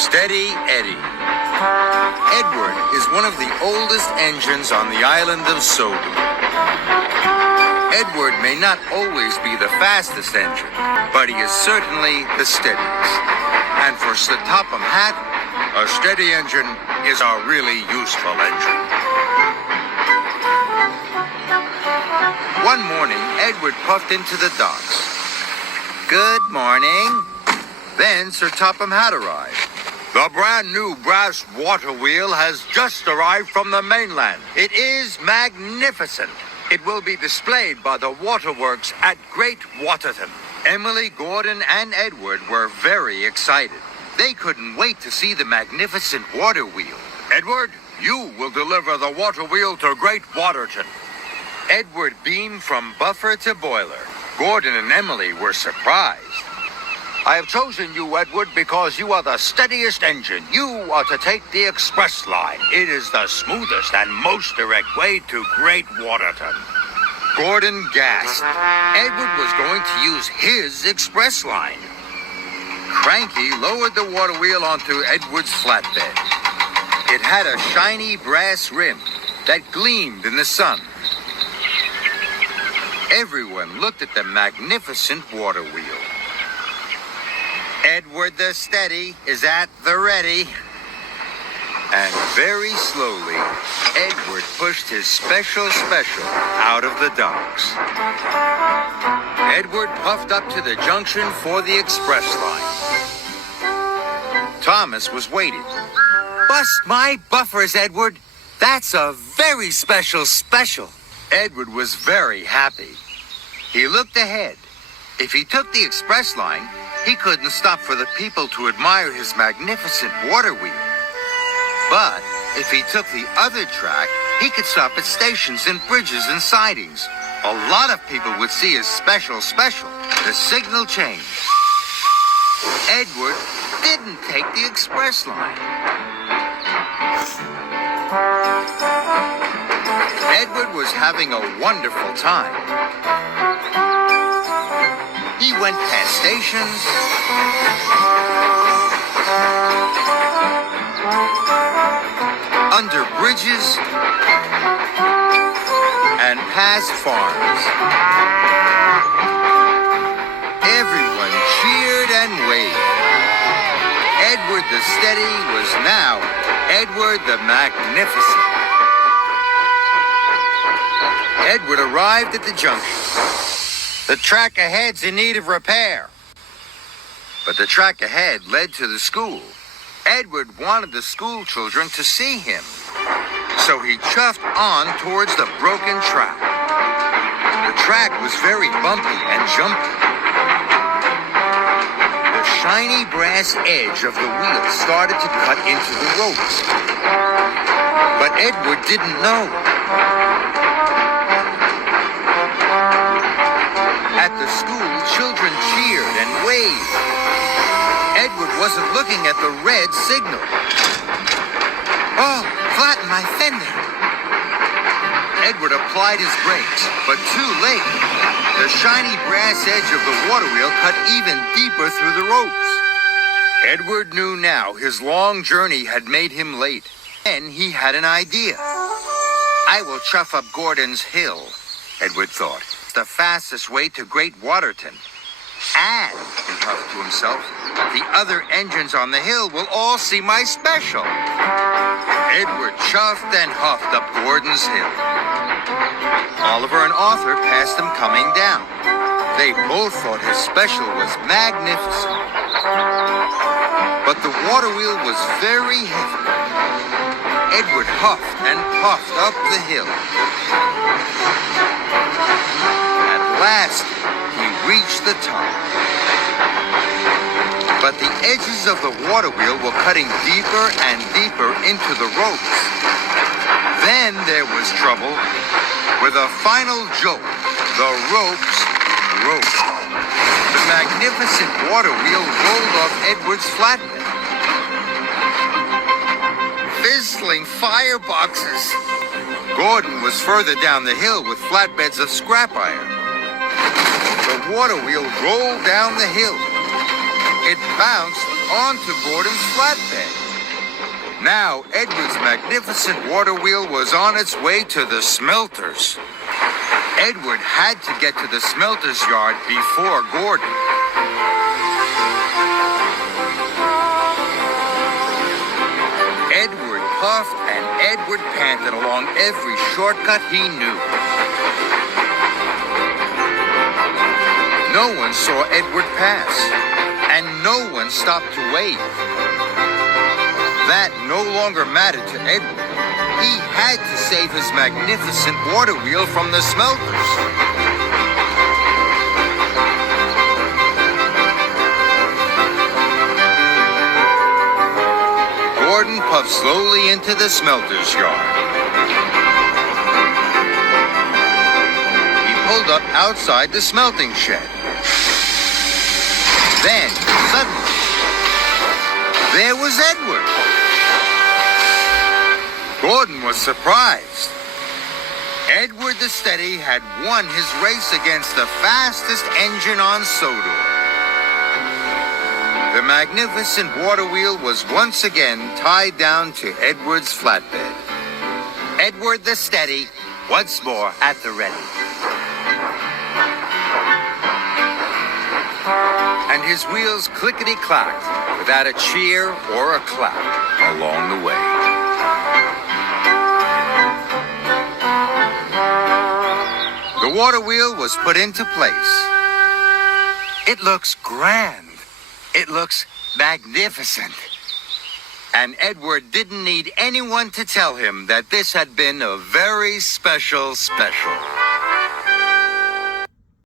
Steady Eddie. Edward is one of the oldest engines on the island of Sodom. Edward may not always be the fastest engine, but he is certainly the steadiest. And for Topham Hatt, a steady engine is a really useful engine. One morning, Edward puffed into the docks. Good morning. Then Sir Topham Hatt arrived. The brand new brass water wheel has just arrived from the mainland. It is magnificent. It will be displayed by the waterworks at Great Waterton. Emily, Gordon, and Edward were very excited. They couldn't wait to see the magnificent water wheel. Edward, you will deliver the water wheel to Great Waterton. Edward beamed from buffer to boiler. Gordon and Emily were surprised. I have chosen you, Edward, because you are the steadiest engine. You are to take the express line. It is the smoothest and most direct way to Great Waterton. Gordon gasped. Edward was going to use his express line. Cranky lowered the water wheel onto Edward's flatbed. It had a shiny brass rim that gleamed in the sun. Everyone looked at the magnificent water wheel. Edward the Steady is at the ready. And very slowly, Edward pushed his special out of the docks. Edward puffed up to the junction for the express line. Thomas was waiting. Bust my buffers, Edward. That's a very special. Edward was very happy. He looked ahead. If he took the express line, he couldn't stop for the people to admire his magnificent water wheel. But if he took the other track, he could stop at stations and bridges and sidings. A lot of people would see his special. The signal changed. Edward didn't take the express line. Edward was having a wonderful time. He went past stations, under bridges, and past farms. Everyone cheered and waved. Edward the Steady was now Edward the Magnificent. Edward arrived at the junction. The track ahead's in need of repair. But the track ahead led to the school. Edward wanted the school children to see him. So he chuffed on towards the broken track. The track was very bumpy and jumpy. The shiny brass edge of the wheel started to cut into the ropes. But Edward didn't know. At the school, children cheered and waved. Edward wasn't looking at the red signal. Oh, flatten my fender. Edward applied his brakes, but too late. The shiny brass edge of the water wheel cut even deeper through the ropes. Edward knew now his long journey had made him late. Then he had an idea. I will chuff up Gordon's Hill, Edward thought. The fastest way to Great Waterton. And, he huffed to himself, the other engines on the hill will all see my special. Edward chuffed and huffed up Gordon's Hill. Oliver and Arthur passed him coming down. They both thought his special was magnificent. But the water wheel was very heavy. Edward huffed and puffed up the hill. At last, he reached the top. But the edges of the water wheel were cutting deeper and deeper into the ropes. Then there was trouble. With a final jolt, the ropes broke. The magnificent water wheel rolled off Edward's flatbed. Fizzling fireboxes. Gordon was further down the hill with flatbeds of scrap iron. The water wheel rolled down the hill. It bounced onto Gordon's flatbed. Now, Edward's magnificent water wheel was on its way to the smelters. Edward had to get to the smelter's yard before Gordon. Edward puffed and Edward panted along every shortcut he knew. No one saw Edward pass, and no one stopped to wave. That no longer mattered to Edward. He had to save his magnificent water wheel from the smelters. Gordon puffed slowly into the smelter's yard. He pulled up outside the smelting shed. Then, suddenly, there was Edward. Gordon was surprised. Edward the Steady had won his race against the fastest engine on Sodor. The magnificent water wheel was once again tied down to Edward's flatbed. Edward the Steady, once more at the ready. And his wheels clickety-clacked without a cheer or a clap along the way. The water wheel was put into place. It looks grand. It looks magnificent. And Edward didn't need anyone to tell him that this had been a very special.